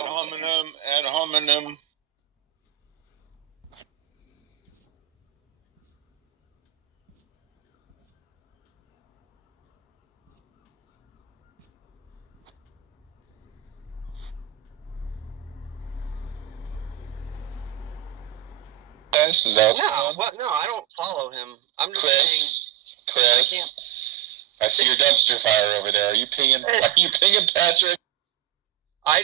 hominem, ad hominem. Is that no, I don't follow him. I'm just saying. Chris, I see your dumpster fire over there. Are you pinging Patrick? I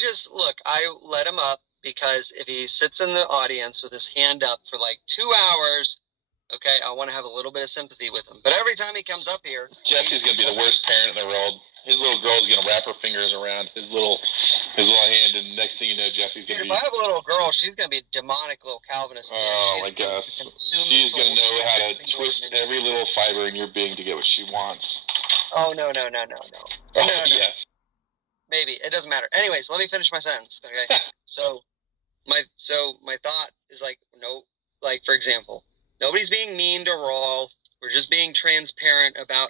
let him up because if he sits in the audience with his hand up for like 2 hours, okay, I want to have a little bit of sympathy with him. But every time he comes up here, Jesse's gonna be the worst parent in the world. His little girl's gonna wrap her fingers around his little hand, and next thing you know, Jesse's gonna be. If I have a little girl, she's gonna be a demonic little Calvinist. Oh my gosh, she's gonna know how to twist every little fiber in your being to get what she wants. Oh no. Oh yes. Maybe it doesn't matter. Anyways, let me finish my sentence. Okay. So my thought is like for example, nobody's being mean to Rawl. We're just being transparent about.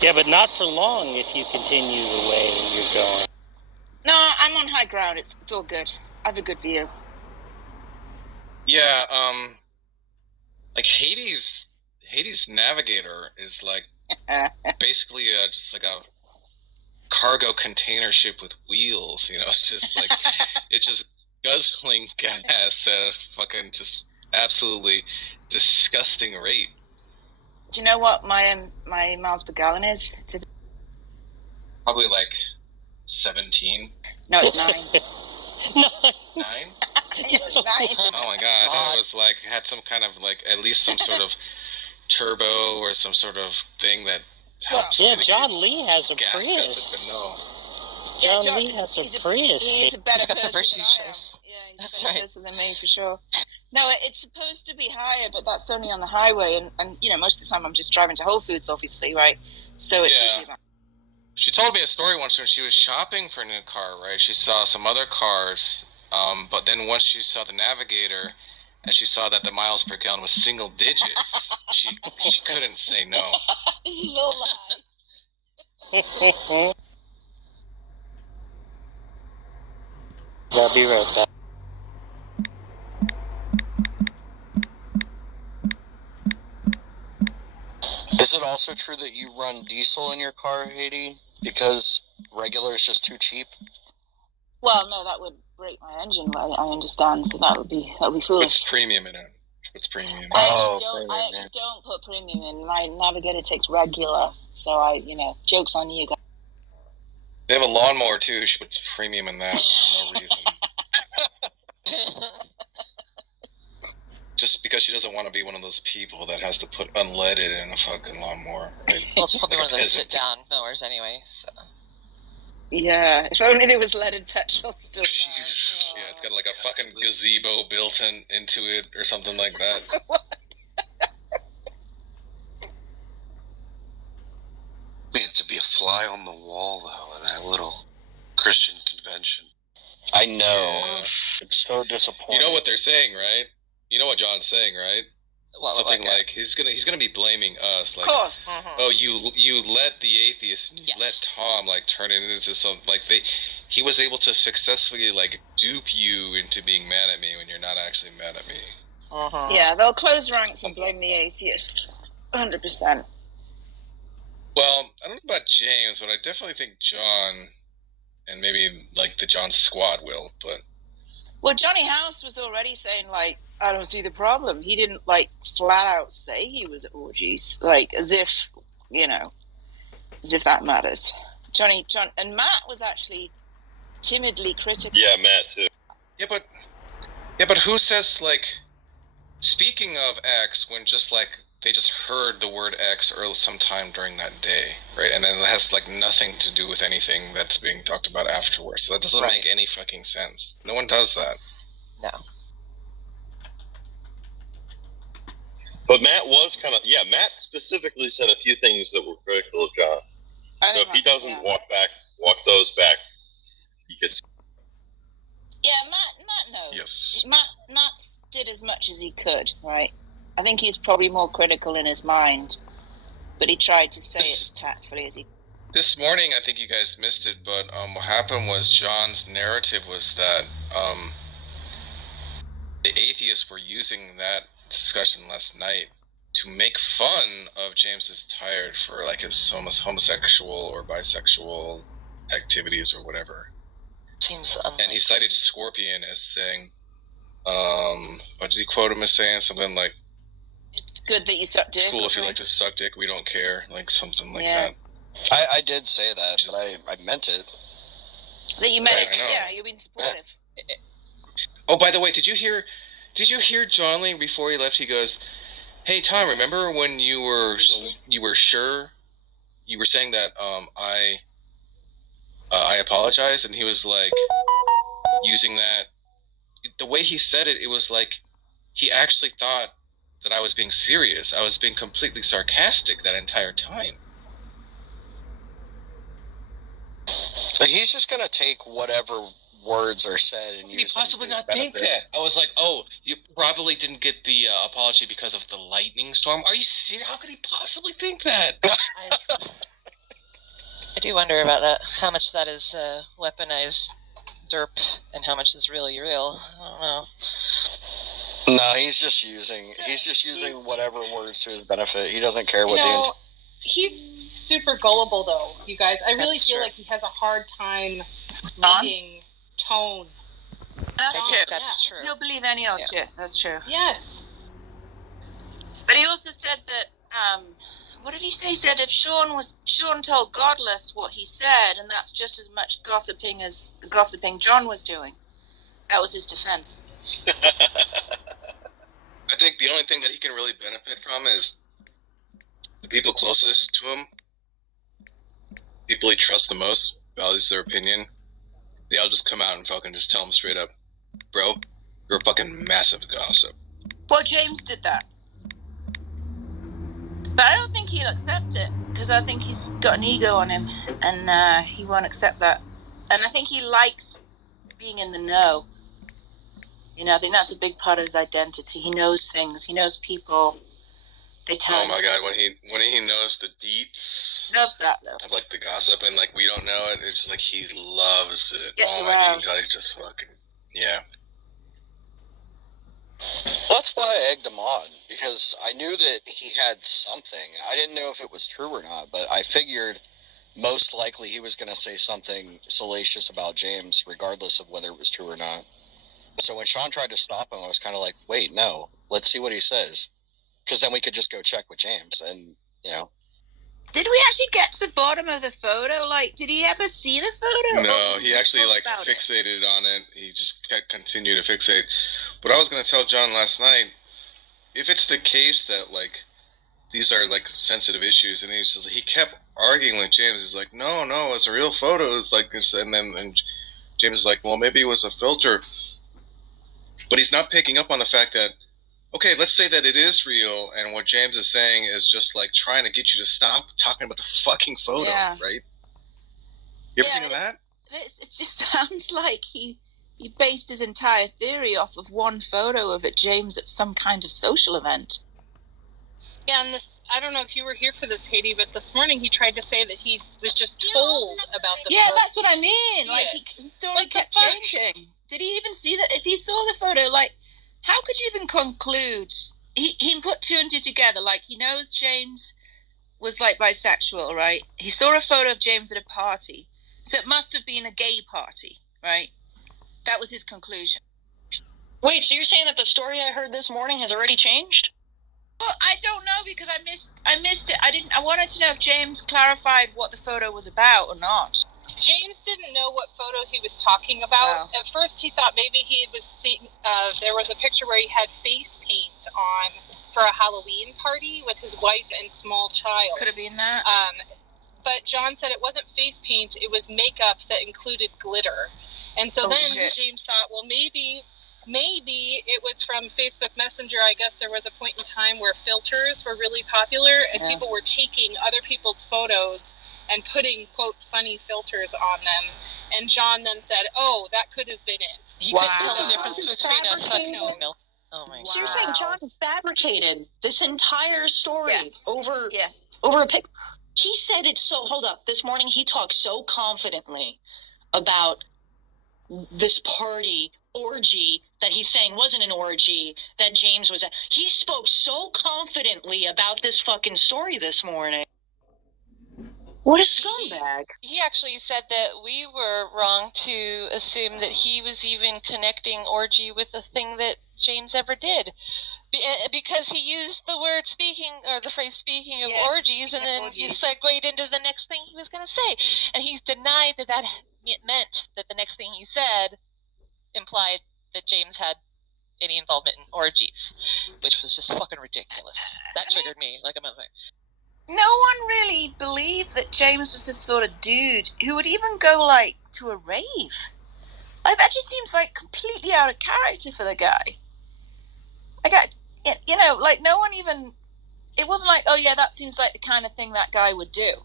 Yeah, but not for long if you continue the way you're going. No, I'm on high ground. It's all good. I have a good view. Yeah, like Hades Navigator is like basically just like a cargo container ship with wheels. It's just like it's just guzzling gas at a fucking just absolutely disgusting rate. Do you know what my miles per gallon is? Probably like 17. No, it's 9. 9? It's 9. Oh my god! I thought it was like had some kind of like at least some sort of turbo or some sort of thing that helps. Yeah, John Lee has a Prius. John Lee has a Prius. He's a better person first than I am. Yeah, he's That's a better person than me for sure. No, it's supposed to be higher, but that's only on the highway, and most of the time I'm just driving to Whole Foods, obviously, right? So it's yeah. She told me a story once when she was shopping for a new car, right? She saw some other cars, but then once she saw the Navigator, and she saw that the miles per gallon was single digits, she couldn't say no. This is all lies. I'll be right back. Is it also true that you run diesel in your car, Haiti? Because regular is just too cheap? Well, no, that would break my engine. I understand, so that would be foolish. It's premium in it. It's premium. I actually don't put premium in. My Navigator takes regular, so joke's on you guys. They have a lawnmower too. She puts premium in that for no reason. Just because she doesn't want to be one of those people that has to put unleaded in a fucking lawnmower. Right? Well, it's probably one of those sit-down mowers anyway. So. Yeah, if only there was leaded petrol still. Yeah, it's got like a fucking gazebo built into it or something like that. Man, to be a fly on the wall, though, at that little Christian convention. I know. Yeah. It's so disappointing. You know what they're saying, right? You know what John's saying, right? Well, something like he's gonna be blaming us, like, of course. Oh, you let the atheist, and you let Tom like turn it into some like he was able to successfully like dupe you into being mad at me when you're not actually mad at me. Yeah, they'll close ranks and blame the atheists, 100%. Well, I don't know about James, but I definitely think John, and maybe like the John squad will, but. Well, Johnny House was already saying, like, I don't see the problem. He didn't, like, flat out say he was at orgies. Like, as if that matters. John, and Matt was actually timidly critical. Yeah, Matt, too. Yeah, but who says, like, speaking of X, when just, like, they just heard the word X or sometime during that day, right? And then it has like nothing to do with anything that's being talked about afterwards. So that doesn't Right. make any fucking sense. No one does that. No. But Matt was Matt specifically said a few things that were critical of John. So if he doesn't walk those back, he gets. Yeah, Matt knows. Yes. Matt did as much as he could, right? I think he's probably more critical in his mind, but he tried to say it as tactfully as he could. This morning, I think you guys missed it, but what happened was John's narrative was that the atheists were using that discussion last night to make fun of James's tired for like his homosexual or bisexual activities or whatever. Seems unlikely. And he cited Scorpion as saying, what did he quote him as saying? Something like, It's good that you suck dick. "It's cool if you like to suck dick, we don't care," like something like Yeah. that. I did say that, but I meant it. That you meant, Right, I know. yeah, you've been supportive. Oh, by the way, did you hear John Lee before he left? He goes, "Hey Tom, remember when you were sure you were saying that I apologize?" And he was like using that. The way he said it, it was like he actually thought that I was being serious. I was being completely sarcastic that entire time. Like, he's just gonna take whatever words are said and How could he use them possibly to his not think benefit. that? I was like, "Oh, you probably didn't get the apology because of the lightning storm." Are you serious? How could he possibly think that? I do wonder about that. How much that is weaponized derp and how much is really real. I don't know. No, he's just using whatever words to his benefit. He doesn't care what the intent. He's super gullible, though, you guys. I really That's feel true. like he has a hard time Don? reading tone. That's John, true. That's true. He'll believe any old Yeah. shit. That's true. Yes. But he also said that, what did he say? He said if Sean told Godless what he said, and that's just as much gossiping as the gossiping John was doing. That was his defense. I think the only thing that he can really benefit from is the people closest to him, people he trusts the most, values their opinion. They all just come out and fucking just tell him straight up, "Bro, you're a fucking massive gossip." Well, James did that. But I don't think he'll accept it, because I think he's got an ego on him, and he won't accept that. And I think he likes being in the know. You know, I think that's a big part of his identity. He knows things. He knows people. They tell Oh him. my god, when he knows the deets He loves that, though. of like the gossip and like we don't know it, it's like he loves it. Gets Oh my god, aroused. he just fucking yeah. That's why I egged him on, because I knew that he had something. I didn't know if it was true or not, but I figured most likely he was going to say something salacious about James, regardless of whether it was true or not. So when Sean tried to stop him, I was kind of like, wait, no, let's see what he says. Because then we could just go check with James, and, you know. Did we actually get to the bottom of the photo? Like, did he ever see the photo? No, Or did he actually talk like about it? fixated on it. He just continued to fixate. But I was gonna tell John last night, if it's the case that like these are like sensitive issues, and he kept arguing with James. He's like, no, it's a real photo. It's like this, and James is like, well, maybe it was a filter. But he's not picking up on the fact that, okay, let's say that it is real, and what James is saying is just like trying to get you to stop talking about the fucking photo, Yeah. right? You ever Yeah, think of that? It just sounds like he based his entire theory off of one photo of James at some kind of social event. Yeah, and I don't know if you were here for this, Haiti, but this morning he tried to say that he was just told about the Yeah, photo. that's what I mean. Yeah. Like, his story What the kept fuck? changing. Did he even see that? If he saw the photo, like, how could you even conclude? He put two and two together. Like, he knows James was, like, bisexual, right? He saw a photo of James at a party. So it must have been a gay party, right? That was his conclusion. Wait, so you're saying that the story I heard this morning has already changed? Well, I don't know, because I missed it. I wanted to know if James clarified what the photo was about or not. James didn't know what photo he was talking about. Wow. At first, he thought maybe he was seeing. There was a picture where he had face paint on for a Halloween party with his wife and small child. Could have been that. But John said it wasn't face paint, it was makeup that included glitter. And so then shit. James thought, well, maybe it was from Facebook Messenger. I guess there was a point in time where filters were really popular and people were taking other people's photos and putting, quote, funny filters on them. And John then said, oh, that could have been it. He couldn't tell the difference between a fucking milk. Oh my god. So you're saying John fabricated this entire story over a pic? He said it so. Hold up. This morning he talked so confidently about this party orgy that he's saying wasn't an orgy that James was at. He spoke so confidently about this fucking story this morning. What a scumbag. He actually said that we were wrong to assume that he was even connecting orgy with the thing that James ever did. Because he used the word the phrase speaking of orgies, and then he segued into the next thing he was going to say. And he denied that meant that the next thing he said implied that James had any involvement in orgies, which was just fucking ridiculous. That triggered me like a motherfucker. No one really believed that James was this sort of dude who would even go, like, to a rave. Like, that just seems, like, completely out of character for the guy. Like, like, no one even... It wasn't like, oh, yeah, that seems like the kind of thing that guy would do.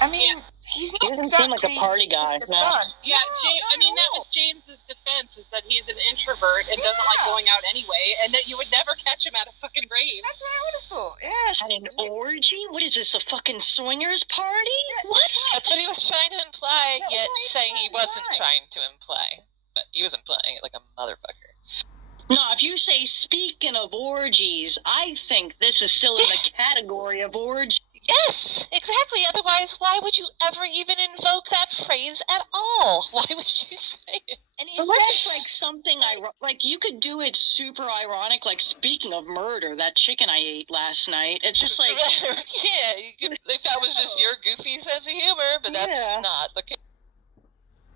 I mean, he doesn't seem like a party guy. No. Yeah, that was James's defense, is that he's an introvert and doesn't like going out anyway, and that you would never catch him at a fucking rave. That's what I would have thought, yeah. At an orgy? What is this, a fucking swingers party? What? That's what he was trying to imply, yet saying he wasn't trying to imply. But he was implying it like a motherfucker. No, if you say, speaking of orgies, I think this is still in the category of orgies. Yes, exactly. Otherwise, why would you ever even invoke that phrase at all? Why would you say it? Unless it's like something like you could do it super ironic, like speaking of murder, that chicken I ate last night. It's just like if that was just your goofy sense of humor, but that's not the case.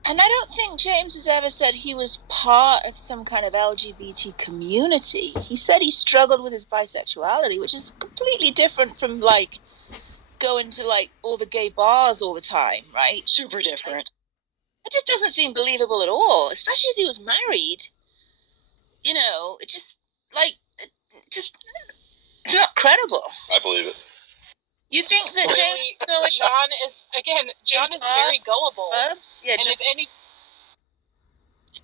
And I don't think James has ever said he was part of some kind of LGBT community. He said he struggled with his bisexuality, which is completely different from, like, going to, like, all the gay bars all the time, right? Super different. It just doesn't seem believable at all, especially as he was married. You know, it just, like, it's not credible. I believe it. You think that John is very gullible. Yeah, and if any...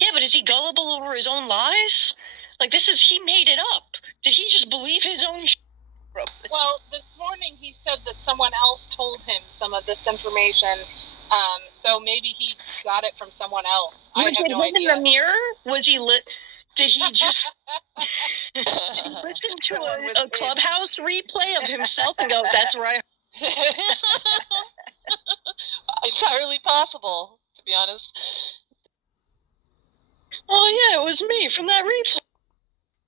Yeah, but is he gullible over his own lies? Like, he made it up. Did he just believe his own Well, this morning he said that someone else told him some of this information, so maybe he got it from someone else. Was he lit in the mirror? Was he lit? Did he just did he listen to a Clubhouse replay of himself and go, that's right? Entirely possible, to be honest. Oh yeah, it was me from that replay.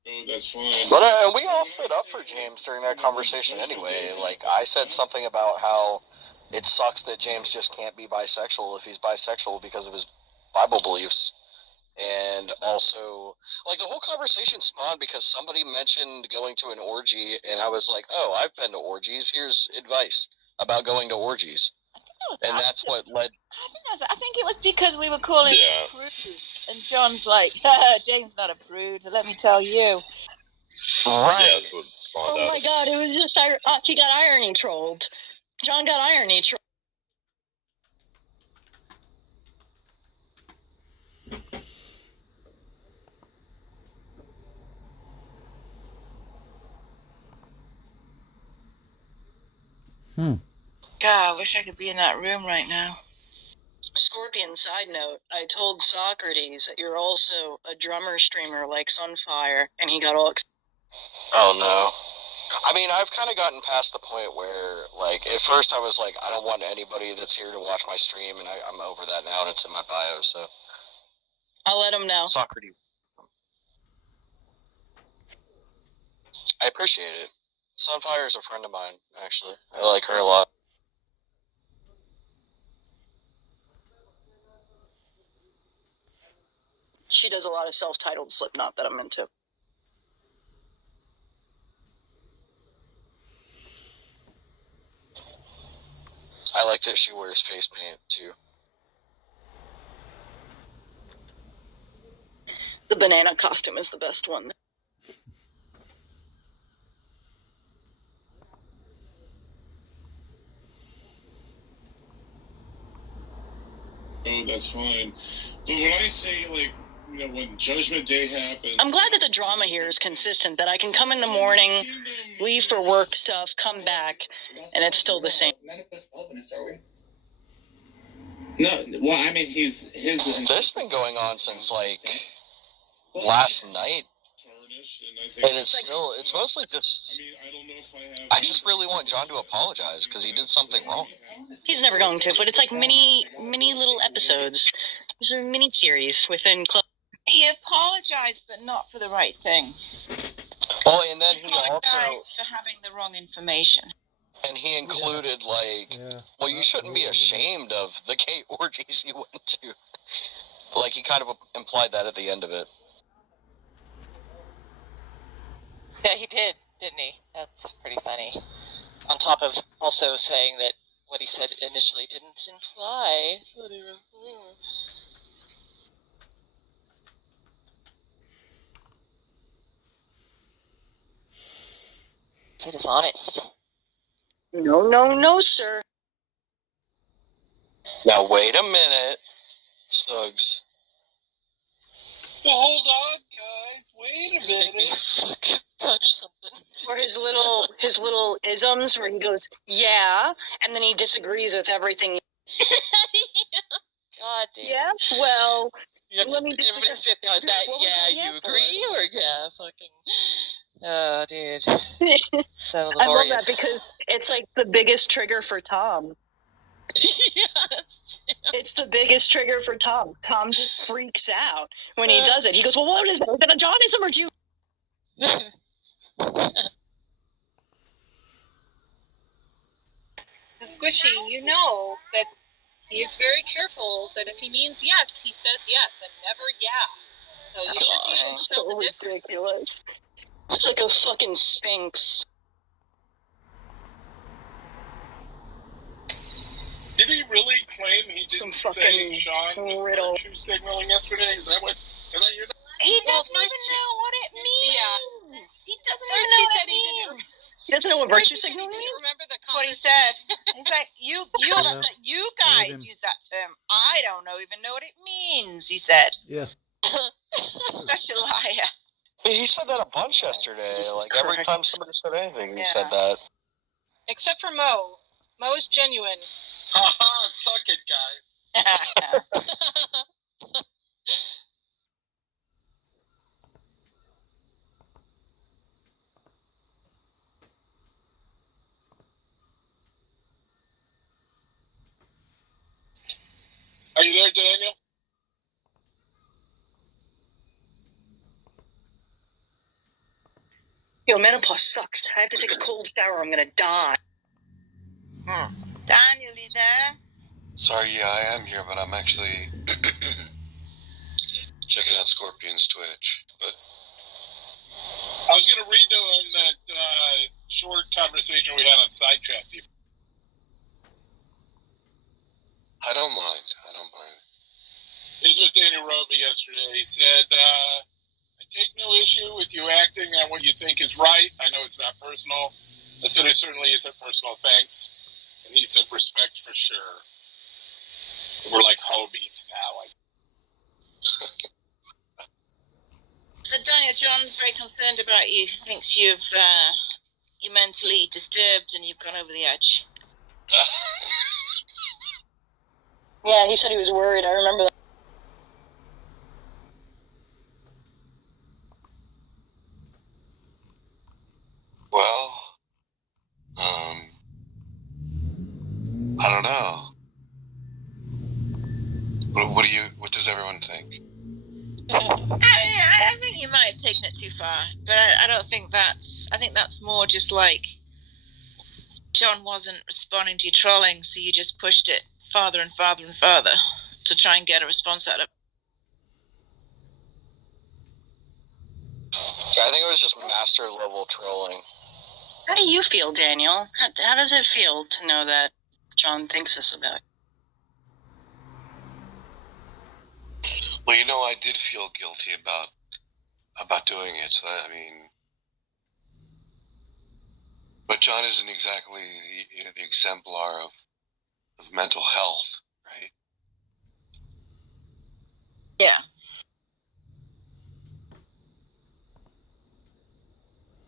Oh, that's fine. But we all stood up for James during that conversation anyway. Like, I said something about how it sucks that James just can't be bisexual if he's bisexual because of his Bible beliefs. And also, like, the whole conversation spawned because somebody mentioned going to an orgy, and I was like, oh, I've been to orgies. Here's advice about going to orgies. And that's what led... I think it was because we were calling him prude. And John's like, James not a prude, let me tell you. Right. Yeah, that's what spawned out. Oh my god, it was just... he got irony trolled. John got irony trolled. God, I wish I could be in that room right now. Scorpion, side note, I told Socrates that you're also a drummer streamer like Sunfire, and he got all excited. Oh, no. I mean, I've kind of gotten past the point where, like, at first I was like, I don't want anybody that's here to watch my stream, and I'm over that now, and it's in my bio, so. I'll let him know. Socrates. I appreciate it. Sunfire is a friend of mine, actually. I like her a lot. She does a lot of self-titled Slipknot that I'm into. that she wears face paint too. The banana costume is the best one. Oh, that's fine. But when I say, like, you know, when Judgment Day happens... I'm glad that the drama here is consistent, that I can come in the morning, leave for work stuff, come back, and it's still the same. No, well, I mean, his... This has been going on since, like, last night. And it's mostly just... I just really want John to apologize, because he did something wrong. He's never going to, but it's like mini little episodes. There's a mini series within Club. He apologized, but not for the right thing. Well, and then he Apologized also... for having the wrong information. And he included, well, you shouldn't be ashamed of the gay orgies you went to. Like, he kind of implied that at the end of it. Yeah, he did, didn't he? That's pretty funny. On top of also saying that what he said initially didn't imply that he was... It is honest. No, sir. Now, wait a minute, Suggs. Well, hold on, guys. Wait a minute. Punch something. Or his little isms where he goes, yeah, and then he disagrees with everything. God damn. Yeah, well, let me disagree. Yeah, you agree? Or yeah, fucking... Oh, dude. So laborious. I love that because it's like the biggest trigger for Tom. Yes. It's the biggest trigger for Tom. Tom just freaks out when he does it. He goes, well, what is that? Is that a Johnism or do you... Squishy, you know that he is very careful that if he means yes, he says yes and never yeah. So you should be able to tell the difference. Ridiculous. It's like a fucking sphinx. Did he really claim he didn't say Sean was virtue signaling yesterday? Is that what? Did I hear that? He doesn't even know what it means. Yeah. He doesn't First even know he what said it he means. didn't. He doesn't know what virtue First he said signaling he means? didn't remember the That's what he said. He's like, you guys him. use that term. I don't even know what it means, he said. Yeah. Such a liar. He said that a bunch yesterday. Like, every time somebody said anything, he said that. Except for Mo. Mo's genuine. Haha, suck it, guys. Are you there, Daniel? Yo, menopause sucks. I have to take a cold shower. I'm gonna die. Daniel, you there? Sorry, yeah, I am here, but I'm actually checking out Scorpion's Twitch. But I was going to read to him that short conversation we had on Sidetrack. I don't mind. Here's what Daniel wrote me yesterday. He said, I take no issue with you acting on what you think is right. I know it's not personal. I said it certainly isn't personal, thanks. And he said respect for sure. So we're like homies now. So Daniel, John's very concerned about you. He thinks you're mentally disturbed and you've gone over the edge. Yeah, he said he was worried. I remember that. Well, I don't know. What does everyone think? I think you might have taken it too far, but I don't think that's... I think that's more just like John wasn't responding to your trolling, so you just pushed it farther and farther and farther to try and get a response out of it. I think it was just master level trolling. How do you feel, Daniel? How does it feel to know that John thinks this about. Well, I did feel guilty about doing it. So I mean, but John isn't exactly the exemplar of mental health, right? Yeah.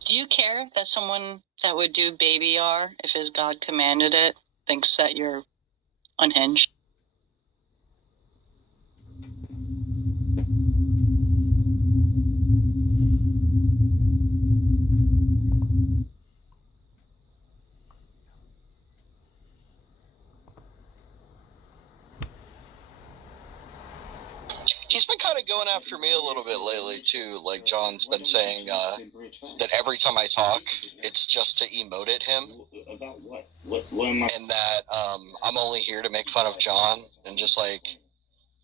Do you care that someone that would do baby R, if his God commanded it, thinks that you're unhinged? He's been kind of going after me a little bit lately too. Like John's been saying that every time I talk, it's just to emote at him. About what? What am I? And that I'm only here to make fun of John, and just like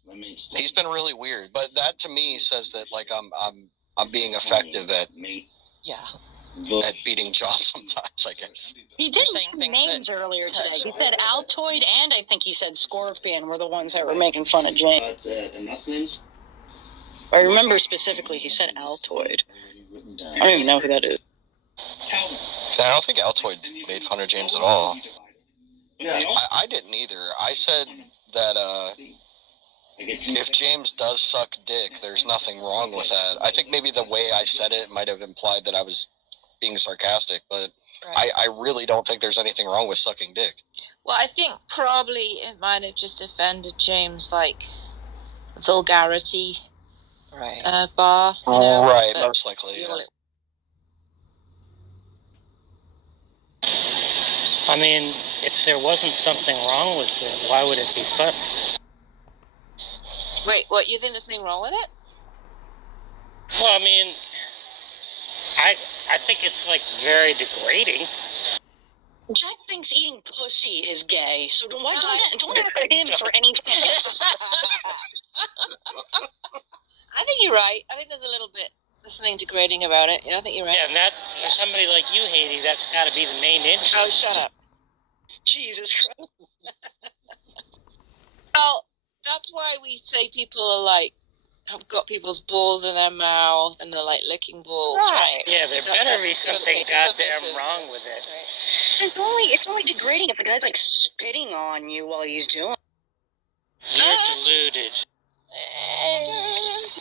he's been really weird. But that to me says that like I'm being effective at beating John sometimes, I guess. He did say names earlier today. He said Altoid and I think he said Scorpion were the ones that were making fun of James. Enough names? I remember specifically he said Altoid. I don't even know who that is. I don't think Altoid made fun of James at all. I didn't either. I said that if James does suck dick, there's nothing wrong with that. I think maybe the way I said it might have implied that I was being sarcastic, but right. I really don't think there's anything wrong with sucking dick. Well, I think probably it might have just offended James, like vulgarity, right? Bar, right? Most likely. Yeah. I mean, if there wasn't something wrong with it, why would it be fun? Wait, what? You think there's anything wrong with it? Well, I mean, I think it's like very degrading. Jack thinks eating pussy is gay, so don't ask him for anything. I think you're right. I think there's a little bit, there's something degrading about it. I think you're right. Yeah, and that for somebody like you, Haiti, that's got to be the main interest. Oh, shut up. Jesus Christ. Well, that's why we say people are like, have got people's balls in their mouth and they're like licking balls, right? Yeah, there better be something goddamn wrong with it. Right. It's only degrading if the guy's like spitting on you while he's doing it. You're deluded.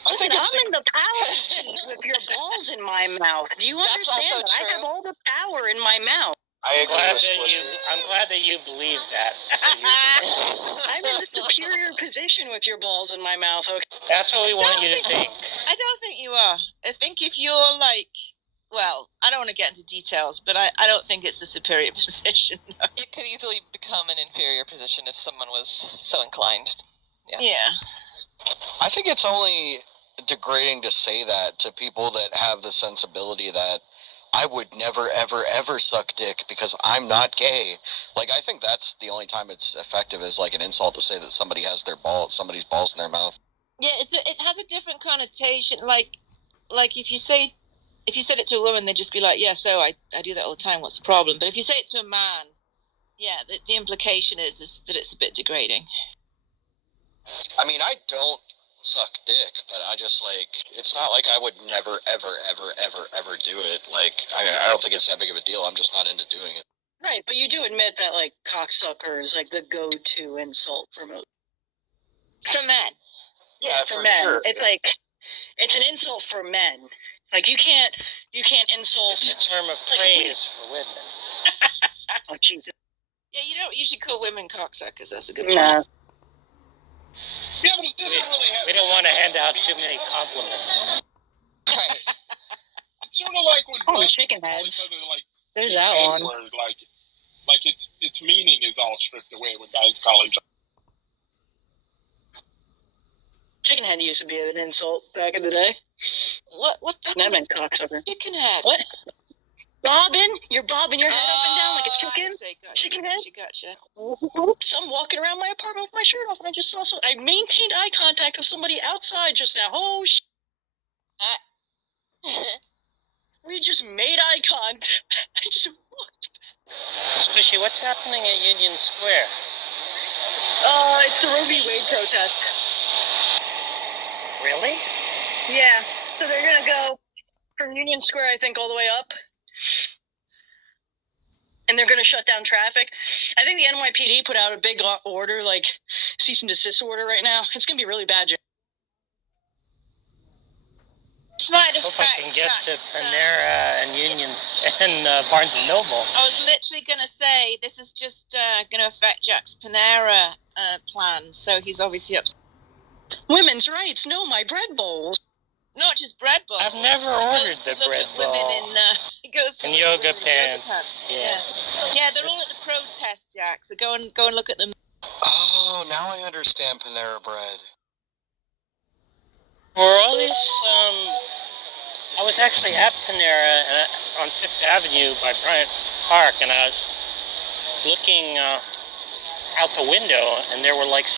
Listen, I'm in the power seat with your balls in my mouth. Do you understand that? I have all the power in my mouth. I'm glad that you believe that. I'm in the superior position with your balls in my mouth, okay? That's what we want you to think. I don't think you are. I think if you're like, well, I don't want to get into details, but I don't think it's the superior position. No. It could easily become an inferior position if someone was so inclined. Yeah. I think it's only degrading to say that to people that have the sensibility that I would never, ever, ever suck dick because I'm not gay. Like, I think that's the only time it's effective is like an insult to say that somebody has somebody's balls in their mouth. Yeah, it has a different connotation. Like if you said it to a woman, they'd just be like, yeah, so I do that all the time. What's the problem? But if you say it to a man, yeah, the implication is that it's a bit degrading. I mean, I don't suck dick, but I just like it's not like I would never ever do it. Like I don't think it's that big of a deal. I'm just not into doing it. Right, but you do admit that like cocksucker is like the go-to insult for most. For men. Yeah, for men. Sure. It's like it's an insult for men. Like you can't insult. It's a term of praise for women. Oh Jesus. Yeah, you don't usually call women cocksuckers. That's a good No. point. Yeah, but it doesn't really have. We don't want to hand out too many compliments. Right. It's sort of like when the chicken heads. There's that one. Word, like its meaning is all stripped away when guys call each other. Chicken head used to be an insult back in the day. What? That meant cocksucker. Chicken head. What? Bobbing? You're bobbing your head up and down like a chicken? Chicken head? Gotcha. Oops, I'm walking around my apartment with my shirt off and I just saw I maintained eye contact with somebody outside just now. Oh, we just made eye contact. I just walked. It's because Rishi, what's happening at Union Square? It's the Roe v. Wade protest. Really? Yeah, so they're gonna go from Union Square, I think, all the way up. And they're gonna shut down traffic. I think the NYPD put out a big order, like, cease and desist order right now. It's gonna be really bad, Jim. Hope I can get to Panera and Unions and Barnes & Noble. I was literally going to say, this is just going to affect Jack's Panera plans, so he's obviously upset. Women's rights, no, my bread bowls. Not just bread bowls. I've never ordered the bread bowl. Women in, he goes to And look at yoga women in pants. yoga Yeah. Yeah, they're all at the protest, Jack, so go and look at them. Oh, now I understand Panera Bread. Were all these, I was actually at Panera on 5th Avenue by Bryant Park, and I was looking out the window, and there were like